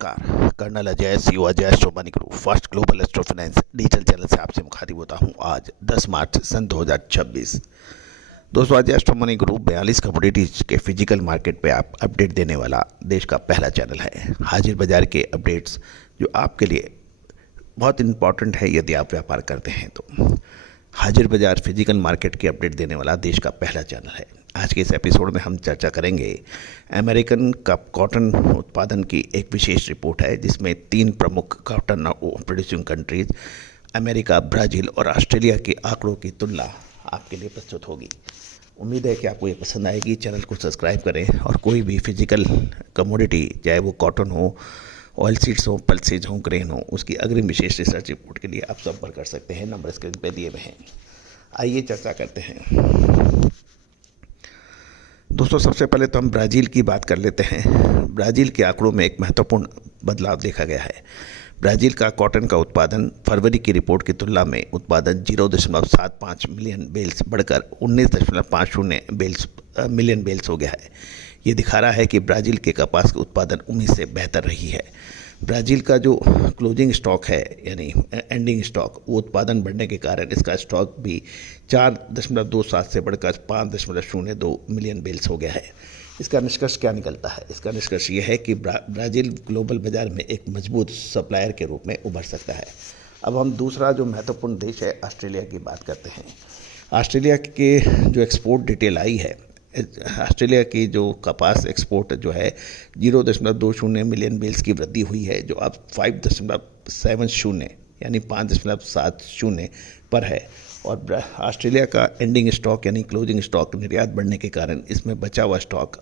नमस्कार। Colonel Ajay CO Ajay astro money group first global astro finance digital channel से आपसे मुखातिब होता हूं। आज 10 मार्च सन 2026। दोस्तों, आज एस्ट्रो मनी ग्रुप 42 कमोडिटीज के फिजिकल मार्केट पे आप अपडेट देने वाला देश का पहला चैनल है। हाजिर बाजार के अपडेट्स जो आपके लिए बहुत इंपॉर्टेंट है यदि आप व्यापार करते हैं तो। हाजिर बाजार फिजिकल मार्केट की अपडेट देने वाला देश का पहला चैनल है। आज के इस एपिसोड में हम चर्चा करेंगे अमेरिकन कॉटन उत्पादन की एक विशेष रिपोर्ट है, जिसमें 3 प्रमुख cotton producing countries America, Brazil और ऑस्ट्रेलिया के आंकड़ों की तुलना आपके लिए प्रस्तुत होगी। उम्मीद है कि आपको ये पसंद आएगी। चैनल को सब्सक्राइब करें और कोई भी फिजिकल कमोडिटी, चाहे वो कॉटन हो, ऑयल सीड्स हो, पल्सेज हो, ग्रेन हो, उसकी अग्रिम विशेष रिसर्च रिपोर्ट के लिए आप संपर्क कर सकते हैं। नंबर स्क्रीन पे दिए हुए हैं। आइए चर्चा करते हैं। दोस्तों, सबसे पहले तो हम ब्राज़ील की बात कर लेते हैं। ब्राज़ील के आंकड़ों में एक महत्वपूर्ण बदलाव देखा गया है। ब्राज़ील का कॉटन का उत्पादन फरवरी की रिपोर्ट की तुलना में उत्पादन 0.75 मिलियन बेल्स बढ़कर 19.50 मिलियन बेल्स हो गया है। ये दिखा रहा है कि ब्राज़ील के कपास के उत्पादन उम्मीद से बेहतर रही है। ब्राज़ील का जो क्लोजिंग स्टॉक है, यानी एंडिंग स्टॉक, वो उत्पादन बढ़ने के कारण इसका स्टॉक भी 4.27 से बढ़कर 5.02 मिलियन बेल्स हो गया है। इसका निष्कर्ष क्या निकलता है? इसका निष्कर्ष ये है कि ब्राज़ील ग्लोबल बाज़ार में एक मजबूत सप्लायर के रूप में उभर सकता है। अब हम दूसरा जो महत्वपूर्ण देश है ऑस्ट्रेलिया की बात करते हैं। ऑस्ट्रेलिया के जो एक्सपोर्ट डिटेल आई है, ऑस्ट्रेलिया की जो कपास एक्सपोर्ट जो है 0.20 मिलियन बेल्स की वृद्धि हुई है, जो अब 5.70 यानी 5.70 पर है। और ऑस्ट्रेलिया का एंडिंग स्टॉक यानी क्लोजिंग स्टॉक निर्यात बढ़ने के कारण इसमें बचा हुआ स्टॉक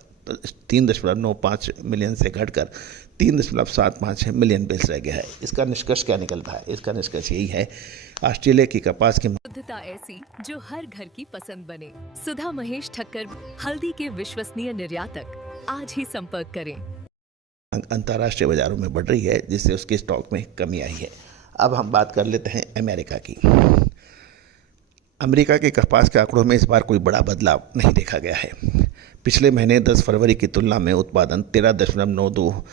3.95 मिलियन से घटकर 3.75 मिलियन बेल्स रह गया है। इसका निष्कर्ष क्या निकलता है? इसका निष्कर्ष यही है, ऑस्ट्रेलिया की कपास की शुद्धता ऐसी जो हर घर की पसंद बने। सुधा महेश ठक्कर, हल्दी के विश्वसनीय निर्यातक। आज ही संपर्क करें। अंतर्राष्ट्रीय बाजारों में बढ़ रही है, जिससे उसके स्टॉक में कमी आई है। अब हम बात कर लेते हैं अमेरिका की। अमेरिका के कपास के आंकड़ों में इस बार कोई बड़ा बदलाव नहीं देखा गया है। पिछले महीने 10 फरवरी की तुलना में उत्पादन 13.92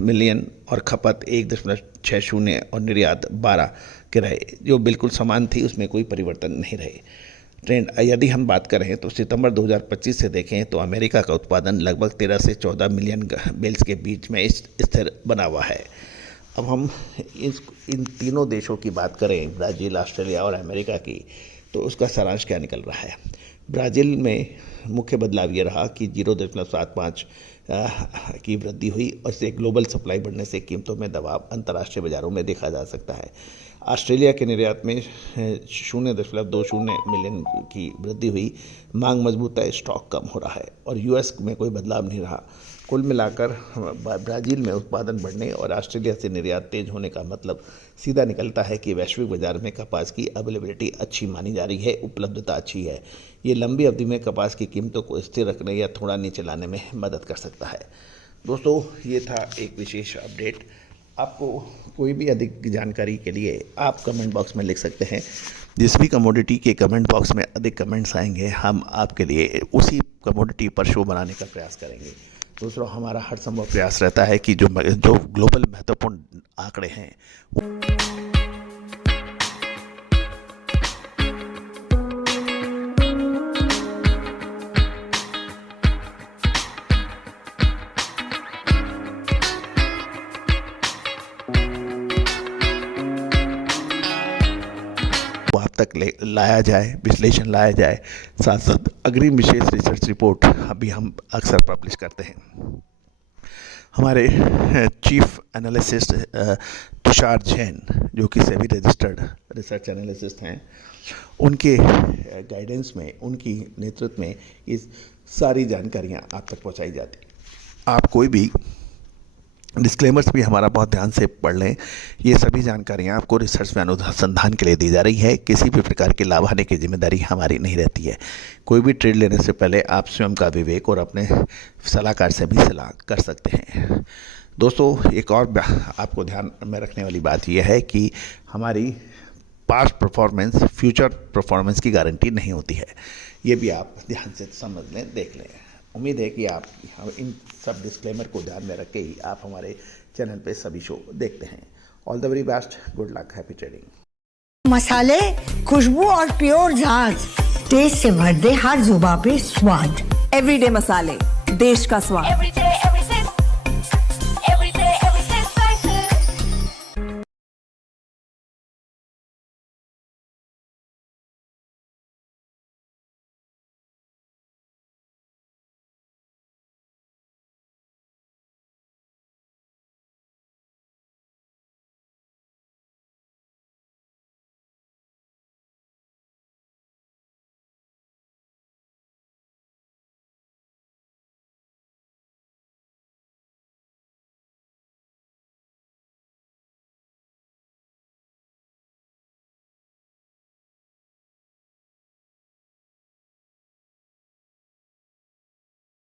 मिलियन और खपत 1.60 और निर्यात 12 के रहे, जो बिल्कुल समान थी, उसमें कोई परिवर्तन नहीं रहे। ट्रेंड यदि हम बात करें तो सितंबर 2025 से देखें तो अमेरिका का उत्पादन लगभग 13 से 14 मिलियन बेल्स के बीच में स्थिर बना हुआ है। अब हम इन तीनों देशों की बात करें, ब्राज़ील, ऑस्ट्रेलिया और अमेरिका की, तो उसका सारांश क्या निकल रहा है? ब्राज़ील में मुख्य बदलाव ये रहा कि 0.75 की वृद्धि हुई और इससे ग्लोबल सप्लाई बढ़ने से कीमतों में दबाव अंतर्राष्ट्रीय बाज़ारों में देखा जा सकता है। ऑस्ट्रेलिया के निर्यात में 0.20 मिलियन की वृद्धि हुई, मांग मजबूत है, स्टॉक कम हो रहा है। और यूएस में कोई बदलाव नहीं रहा। कुल मिलाकर ब्राज़ील में उत्पादन बढ़ने और ऑस्ट्रेलिया से निर्यात तेज होने का मतलब सीधा निकलता है कि वैश्विक बाजार में कपास की अवेलेबिलिटी अच्छी मानी जा रही है, उपलब्धता अच्छी है। ये लंबी अवधि में कपास की कीमतों को स्थिर रखने या थोड़ा नीचे लाने में मदद कर सकता है। दोस्तों, ये था एक विशेष अपडेट। आपको कोई भी अधिक जानकारी के लिए आप कमेंट बॉक्स में लिख सकते हैं। जिस भी कमोडिटी के कमेंट बॉक्स में अधिक कमेंट्स आएंगे, हम आपके लिए उसी कमोडिटी पर शो बनाने का प्रयास करेंगे। दूसरा, हमारा हर संभव प्रयास रहता है कि जो ग्लोबल महत्वपूर्ण आंकड़े हैं वो आप तक लाया जाए, विश्लेषण लाया जाए। साथ साथ अग्रिम विशेष रिसर्च रिपोर्ट अभी हम अक्सर पब्लिश करते हैं। हमारे चीफ एनालिसिस्ट तुषार जैन, जो कि सेबी रजिस्टर्ड रिसर्च एनालिसिस्ट हैं, उनके गाइडेंस में, उनकी नेतृत्व में ये सारी जानकारियाँ आप तक पहुँचाई जाती। आप कोई भी डिस्क्लेमर्स भी हमारा बहुत ध्यान से पढ़ लें। ये सभी जानकारियाँ आपको रिसर्च में अनुसंधान के लिए दी जा रही है। किसी भी प्रकार के लाभ हानि की जिम्मेदारी हमारी नहीं रहती है। कोई भी ट्रेड लेने से पहले आप स्वयं का विवेक और अपने सलाहकार से भी सलाह कर सकते हैं। दोस्तों, एक और आपको ध्यान में रखने वाली बात यह है कि हमारी पास्ट परफॉर्मेंस फ्यूचर परफॉर्मेंस की गारंटी नहीं होती है। ये भी आप ध्यान से समझ लें, देख लें। उम्मीद है कि आप हम इन सब डिस्क्लेमर को ध्यान में रख के ही आप हमारे चैनल पे सभी शो देखते हैं। All the very best, good luck, happy trading. मसाले, खुशबू और प्योर झांझ, टेस्ट से भर दे हर जुबां पे स्वाद। एवरीडे मसाले, देश का स्वाद।